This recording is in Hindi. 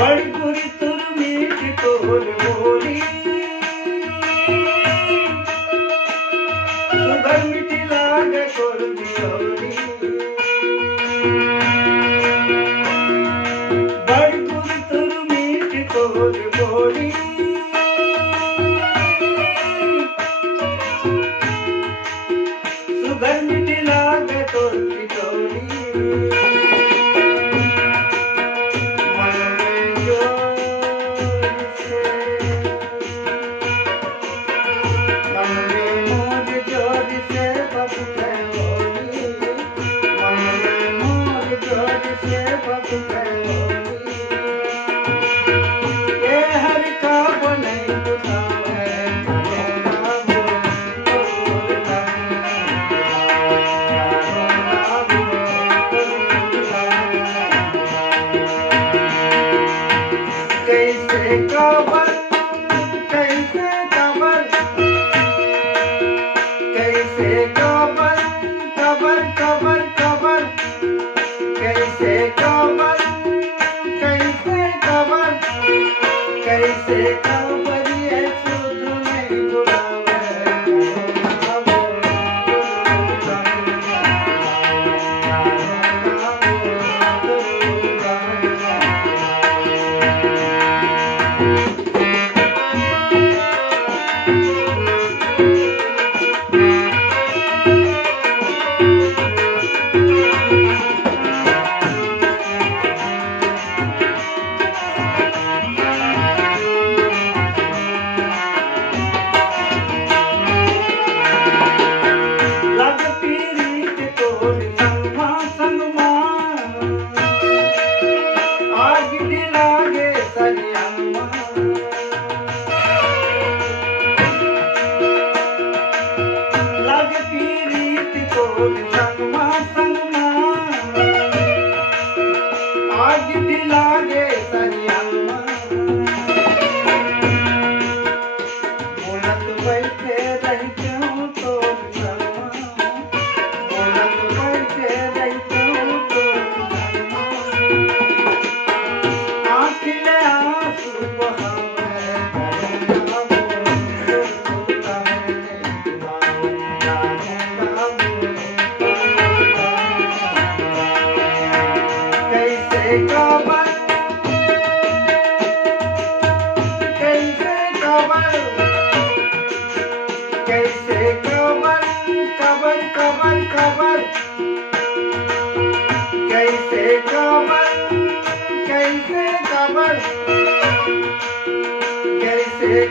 बड़ी बुरी तुर मीठी तोर बोली सुगर मीठी लागे तोर बियोली बड़ी बुरी तुर मीठी तोर बोली सुगर मीठी लागे तोर बियोली कैसे कबर कैसे कबर कैसे कबर कबर कबर कबर कैसे कबर कैसे कबर कैसे कबर ये सुध नहीं बुलावे आज दिलागे सरियम्मा बोलत बैठे रहते हूँ तो शर्मा बोलत बैठे रहते हूँ तो शर्मा आँख ले आंसू बहावे कबर कैसे कबर कैसे कबर कबर कबर कबर कैसे कबर कैसे कबर कैसे